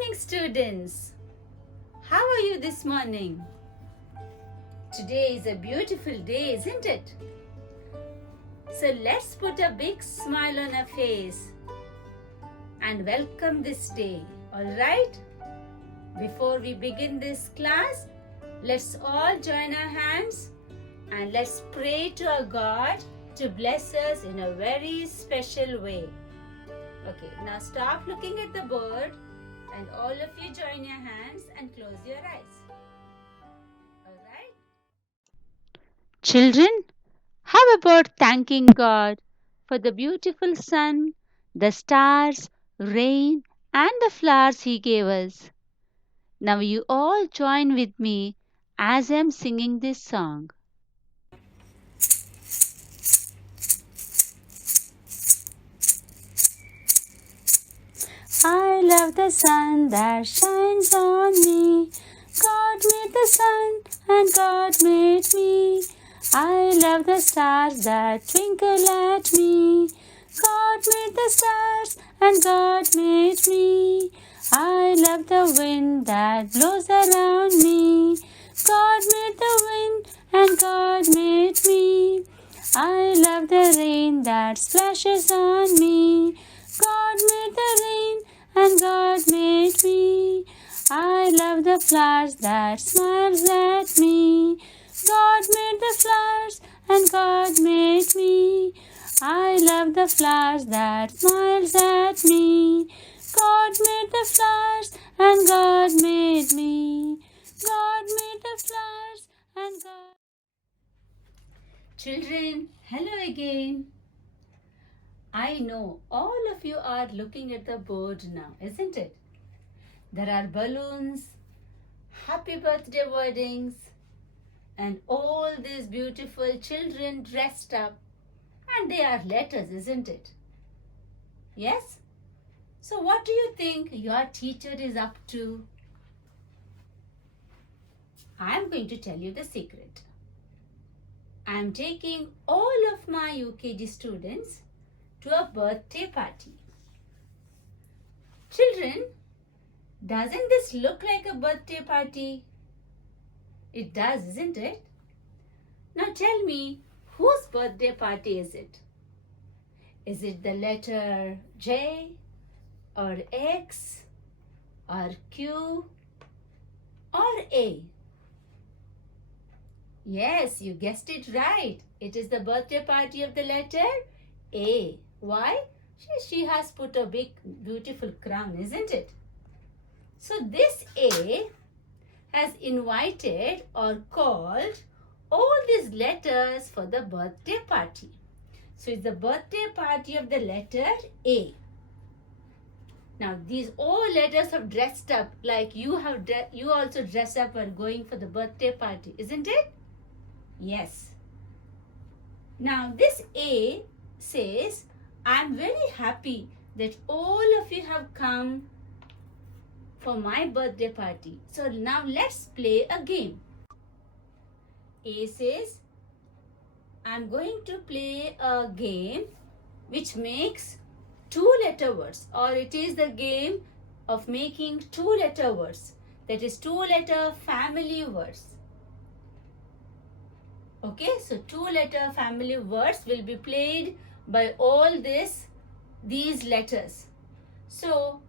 morning, students. How are you this morning? Today is a beautiful day, isn't it? So let's put a big smile on our face and welcome this day, alright? Before we begin this class, let's all join our hands and let's pray to our God to bless us in a very special way. Okay, now stop looking at the board and all of you join your hands and close your eyes. Alright? Children, how about thanking God for the beautiful sun, the stars, rain, and the flowers He gave us? Now you all join with me as I am singing this song. I love the sun that shines on me. God made the sun and God made me. I love the stars that twinkle at me. God made the stars and God made me. I love the wind that blows around me. God made the wind and God made me. I love the rain that splashes on me. God made the rain and God made me. I love the flowers that smiles at me. God made the flowers and God made me. I love the flowers that smiles at me. God made the flowers and God made me. God made the flowers and God. Children, hello again. I know all of you are looking at the board now, isn't it? There are balloons, happy birthday wordings, and all these beautiful children dressed up. And they are letters, isn't it? Yes? So, what do you think your teacher is up to? I am going to tell you the secret. I am taking all of my UKG students to a birthday party. Children, doesn't this look like a birthday party? It does, isn't it? Now tell me, whose birthday party is it? Is it the letter J or X or Q or A? Yes, you guessed it right. It is the birthday party of the letter A. Why? She has put a big beautiful crown, isn't it? So this A has invited or called all these letters for the birthday party. So it's the birthday party of the letter A. Now these all letters have dressed up like you also dress up and going for the birthday party, isn't it? Yes. Now this A says, I'm very happy that all of you have come for my birthday party. So now let's play a game. A says, I'm going to play a game which makes two-letter words, or it is the game of making two-letter words. That is two-letter family words. Okay, so two-letter family words will be played by all these letters. So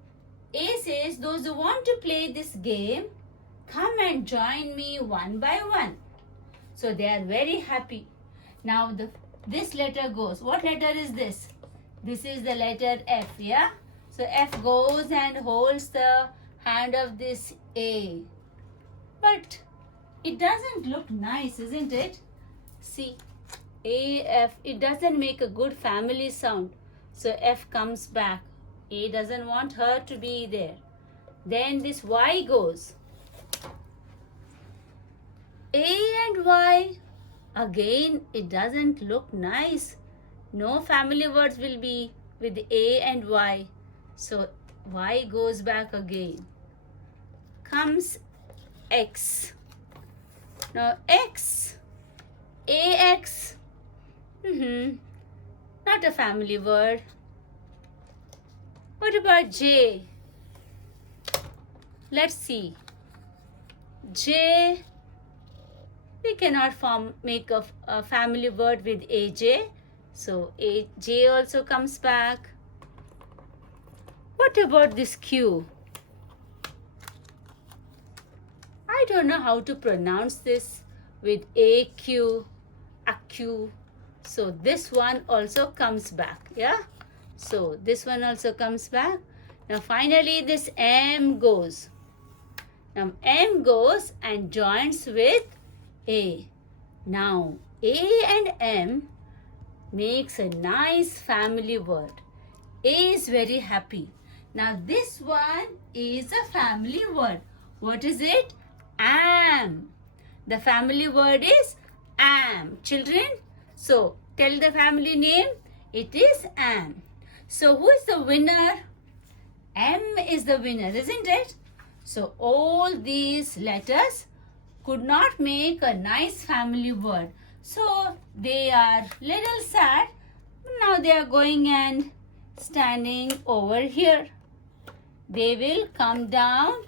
A says, those who want to play this game, come and join me one by one. So they are very happy. Now this letter goes. What letter is this? This is the letter F, yeah? So F goes and holds the hand of this A. But it doesn't look nice, isn't it? See, A, F, it doesn't make a good family sound. So F comes back. A doesn't want her to be there. Then this Y goes. A and Y. Again, it doesn't look nice. No family words will be with A and Y. So Y goes back again. Comes X. Now X. AX. Not a family word. What about J? let's see. J, we cannot make a family word with AJ. So J also comes back. What about this Q? I don't know how to pronounce this with AQ, AQ. So this one also comes back, yeah? So this one also comes back. Now finally this M goes. Now M goes and joins with A. Now A and M makes a nice family word. A is very happy. Now this one is a family word. What is it? Am. The family word is am. Children, so tell the family name. It is am. So who is the winner? M is the winner, isn't it? So all these letters could not make a nice family word. So they are little sad. Now they are going and standing over here. They will come down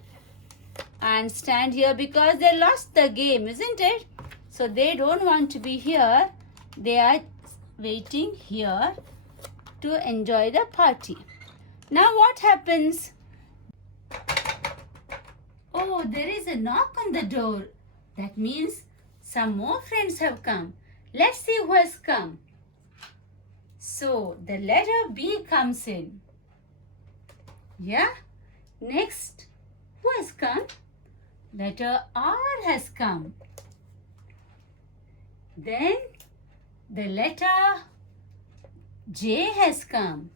and stand here because they lost the game, isn't it? So they don't want to be here. They are waiting here to enjoy the party. Now what happens? Oh, there is a knock on the door. That means some more friends have come. Let's see who has come. So the letter B comes in. Yeah. Next, who has come? Letter R has come. Then the letter J has come.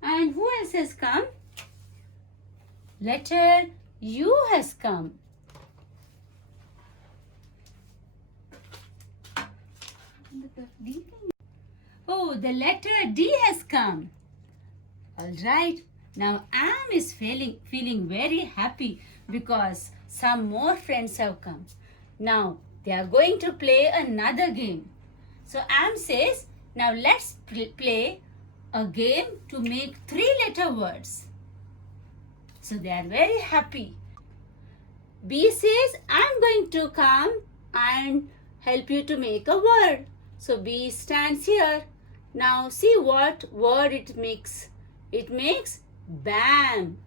And who else has come? Letter U has come. Oh, the letter D has come. All right. Now Am is feeling very happy because some more friends have come. Now they are going to play another game. So Am says, now let's play a game to make 3-letter words. So they are very happy. B says, I'm going to come and help you to make a word. So B stands here. Now see what word it makes. It makes BAM.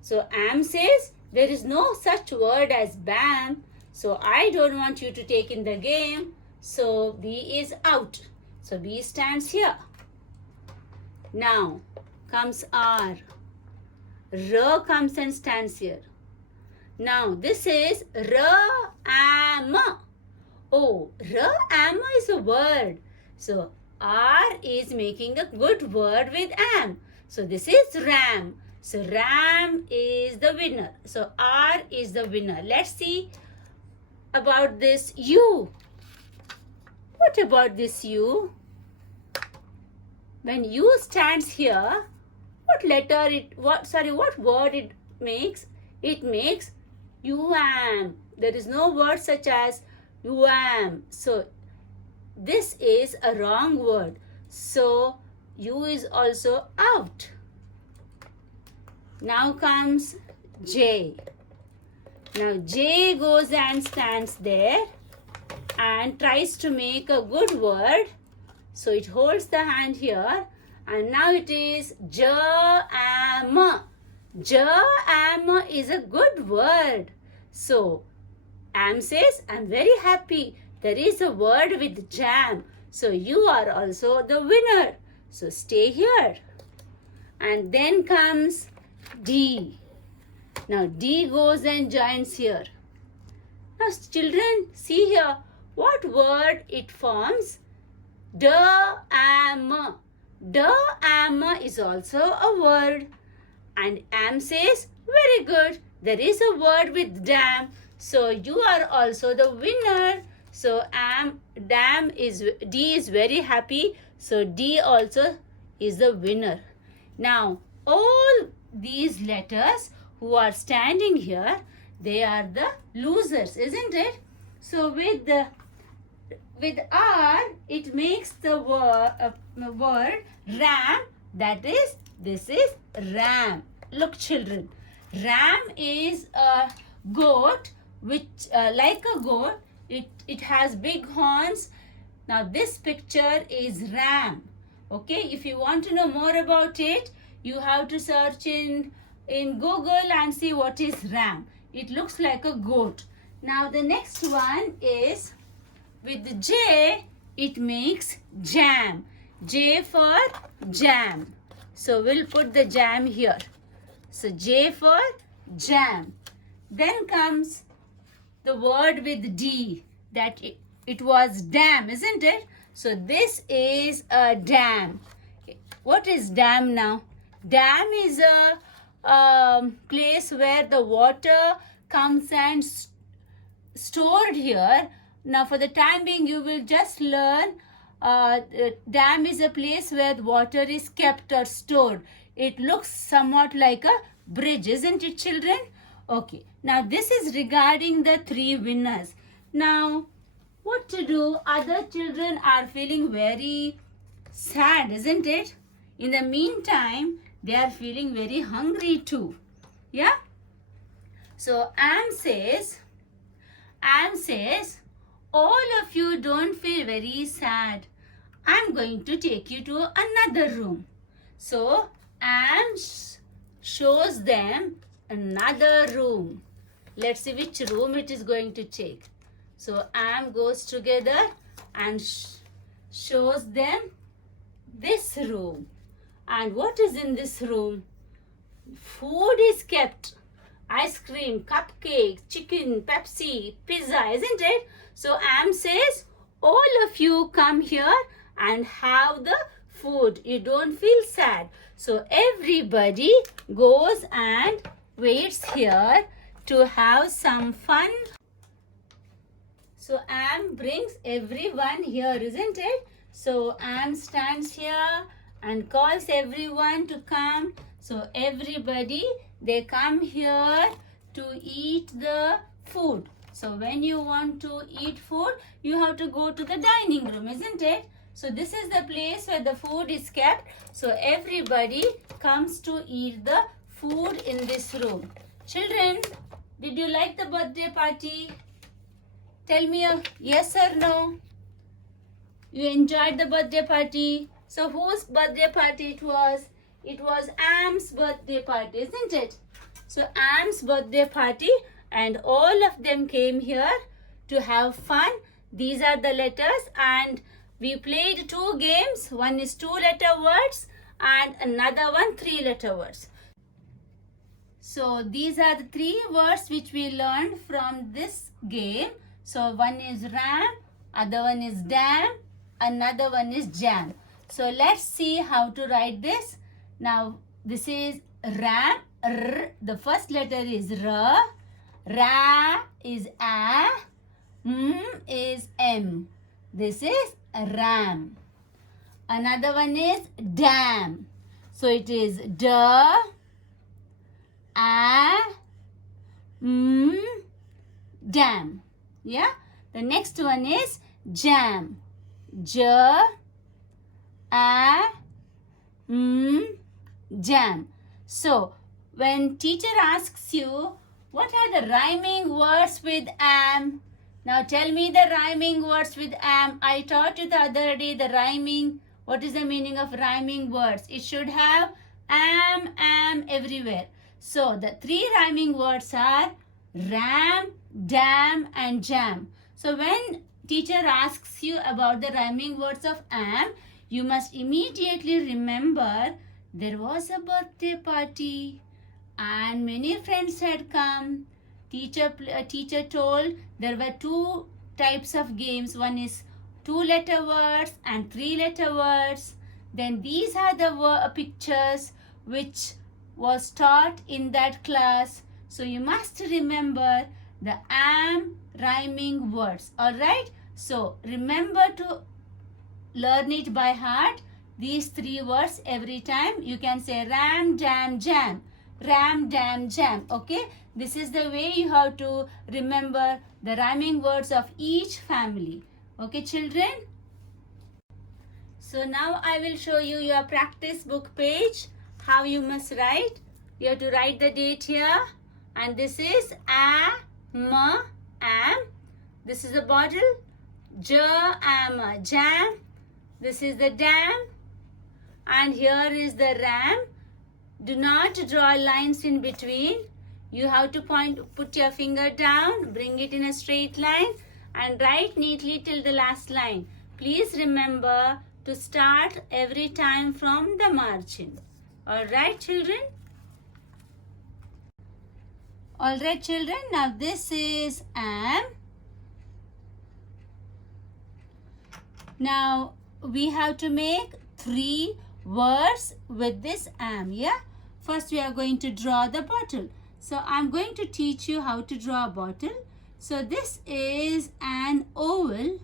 So Am says, there is no such word as BAM. So I don't want you to take in the game. So B is out. So B stands here. Now comes R. R comes and stands here. Now this is R-am. Oh, R-am is a word. So R is making a good word with am. So this is Ram. So Ram is the winner. So R is the winner. Let's see about this U. What about this U? When U stands here, what word it makes? It makes you am. There is no word such as you am. So this is a wrong word. So U is also out. Now comes J. Now J goes and stands there and tries to make a good word. So it holds the hand here and now it is J-am. J-am is a good word. So Am says, I'm very happy. There is a word with jam. So you are also the winner. So stay here. And then comes D. Now D goes and joins here. Now children, see here what word it forms. D-am. D-am is also a word. And Am says, very good. There is a word with dam. So you are also the winner. So D is very happy. So D also is the winner. Now all these letters who are standing here, they are the losers, isn't it? So with R, it makes the word ram. That is, this is ram. look children, ram is a goat which like a goat. It has big horns. Now this picture is ram. Okay, if you want to know more about it, you have to search in Google and see what is ram. It looks like a goat. Now the next one is with J, it makes jam. J for jam. So we'll put the jam here. So J for jam. Then comes the word with D, that it was dam, isn't it? So this is a dam. What is dam now? Dam is a place where the water comes and stored here. Now for the time being, you will just learn dam is a place where water is kept or stored. It looks somewhat like a bridge, isn't it, children? Okay, now this is regarding the three winners. Now what to do? Other children are feeling very sad, isn't it? In the meantime, they are feeling very hungry too. Yeah? So Am says, all of you don't feel very sad. I'm going to take you to another room. So Am shows them another room. Let's see which room it is going to take. So Am goes together and shows them this room. And what is in this room? Food is kept. Ice cream, cupcake, chicken, Pepsi, pizza, isn't it? So Am says, all of you come here and have the food. You don't feel sad. So everybody goes and waits here to have some fun. So Am brings everyone here, isn't it? So Am stands here and calls everyone to come. So everybody, they come here to eat the food. So when you want to eat food, you have to go to the dining room, isn't it? So this is the place where the food is kept. So everybody comes to eat the food in this room. Children, did you like the birthday party? Tell me a yes or no. You enjoyed the birthday party. So whose birthday party it was? It was Am's birthday party, isn't it? So Am's birthday party, and all of them came here to have fun. These are the letters, and we played two games. One is 2-letter words and another one 3-letter words. So these are the 3 words which we learned from this game. So one is ram, other one is dam, another one is jam. So let's see how to write this. Now this is ram, r, the first letter is r, ra is a, is m. This is ram. Another one is dam. So it is d, a, dam. Yeah. The next one is jam. J, a, jam. So when teacher asks you, what are the rhyming words with am? Now tell me the rhyming words with am. I taught you the other day the rhyming. What is the meaning of rhyming words? It should have am everywhere. So the 3 rhyming words are ram, dam and jam. So when teacher asks you about the rhyming words of am, you must immediately remember there was a birthday party and many friends had come. Teacher told there were 2 types of games. One is 2-letter words and 3-letter words. Then these are the pictures which was taught in that class. So you must remember the am rhyming words. Alright? So remember to learn it by heart. These 3 words every time. You can say ram, dam, jam. Ram, dam, jam. Okay? This is the way you have to remember the rhyming words of each family. Okay, children? So now I will show you your practice book page, how you must write. You have to write the date here. And this is am. This is the bottle. Jam. This is the dam. And here is the ram. Do not draw lines in between. You have to put your finger down, bring it in a straight line and write neatly till the last line. Please remember to start every time from the margin. Alright, children? Alright, children. Now this is am. Now we have to make 3 words with this am, yeah? First we are going to draw the bottle. So I'm going to teach you how to draw a bottle. So this is an oval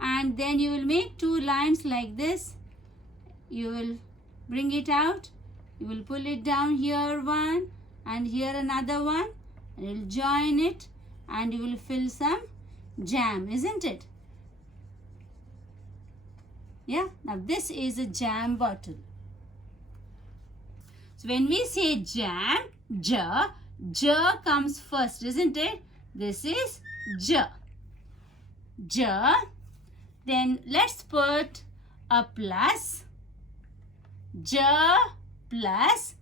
and then you will make 2 lines like this. You will bring it out. You will pull it down here one and here another one. And you will join it and you will fill some jam, isn't it? Yeah, now this is a jam bottle. So when we say jam, j comes first, isn't it? This is j. Then let's put a plus. J plus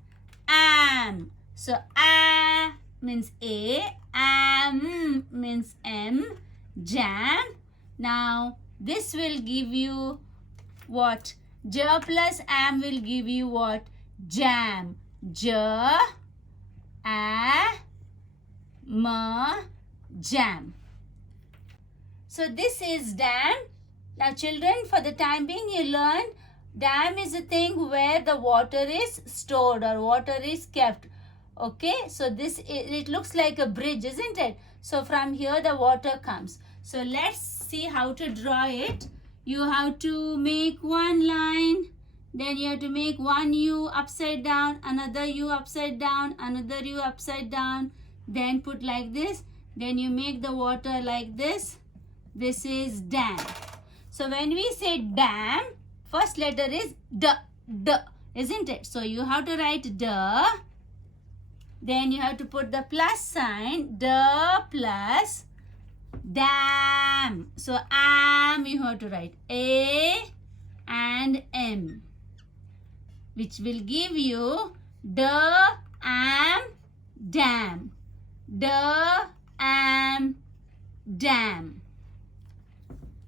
am. So a means A, am means M, jam. Now this will give you what? J plus am will give you what? Jam. J, a, m, jam. So this is dam. Now children, for the time being you learn dam is a thing where the water is stored or water is kept. Okay, so this it looks like a bridge, isn't it? So from here the water comes. So let's see how to draw it. You have to make one line, then you have to make one U upside down, another U upside down, another U upside down, then put like this, then you make the water like this. This is dam. So when we say dam, first letter is D, isn't it? So you have to write D, then you have to put the plus sign, D plus dam. So am you have to write A and M, which will give you D am dam. D am dam.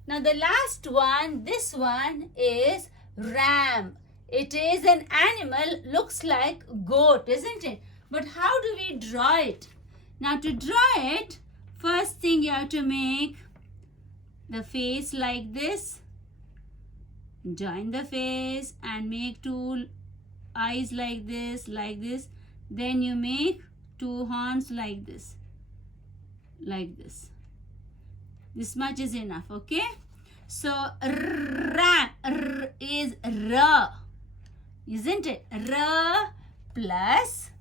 Now the last one, this one is ram. It is an animal, looks like goat, isn't it? But how do we draw it? Now to draw it, first thing you have to make the face like this. Join the face and make 2 eyes like this, like this. Then you make 2 horns like this, like this. This much is enough, okay? So ram is r, isn't it? R plus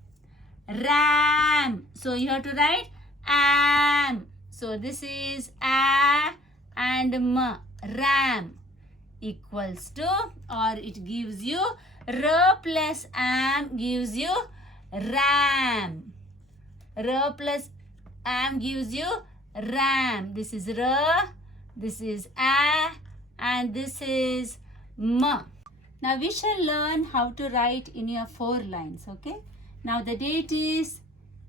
ram. So you have to write am. So this is a and m, ram, equals to, or it gives you r plus am gives you ram. R plus am gives you ram. This is r, this is a, and this is m. Now we shall learn how to write in your 4 lines, okay? Now the date is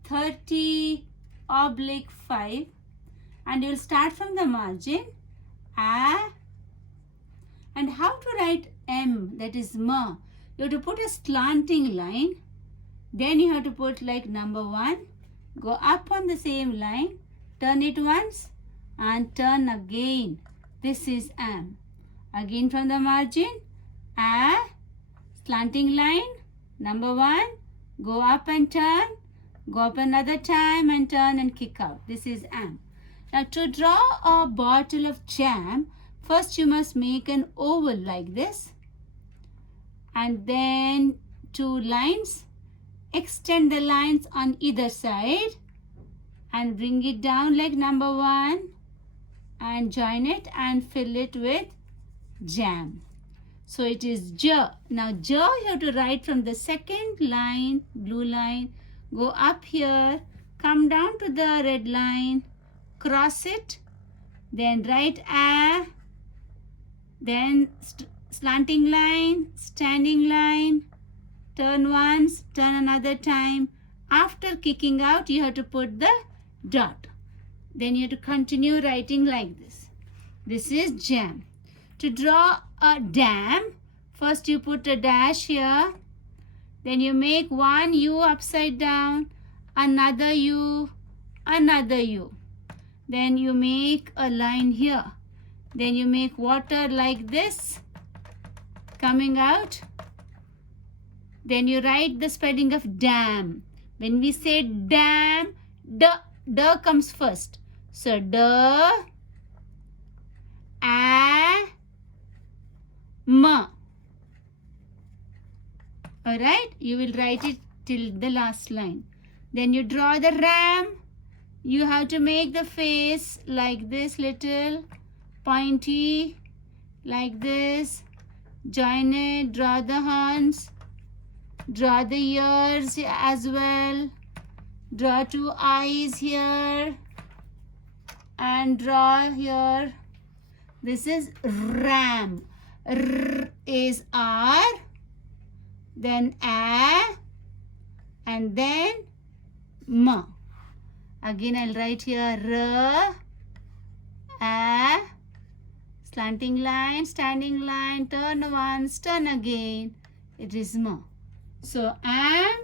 30/5 and you will start from the margin a, and how to write m, that is m. You have to put a slanting line, then you have to put like number 1, go up on the same line, turn it once and turn again. This is am. Again from the margin, a, slanting line, number 1, go up and turn, go up another time and turn and kick out. This is am. Now to draw a bottle of jam, first you must make an oval like this and then 2 lines. Extend the lines on either side and bring it down like number 1 and join it and fill it with jam. So it is J. Now J you have to write from the second line, blue line, go up here, come down to the red line, cross it, then write A, then slanting line, standing line, turn once, turn another time. After kicking out, you have to put the dot. Then you have to continue writing like this. This is jam. To draw a dam, first you put a dash here. Then you make one U upside down, another U, another U. Then you make a line here. Then you make water like this coming out. Then you write the spelling of dam. When we say dam, D comes first. So D, A, M. Alright, you will write it till the last line. Then you draw the ram. You have to make the face like this, little pointy, like this. Join it, draw the horns, draw the ears as well. Draw two eyes here and draw here. This is ram. R is R, then A, and then M. Again I'll write here R, A, slanting line, standing line, turn once, turn again. It is M. So am,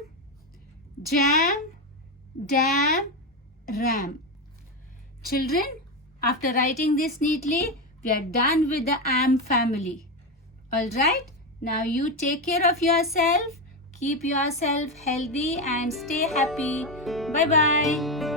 jam, dam, ram. Children, after writing this neatly, we are done with the am family. Alright, now you take care of yourself, keep yourself healthy and stay happy. Bye-bye.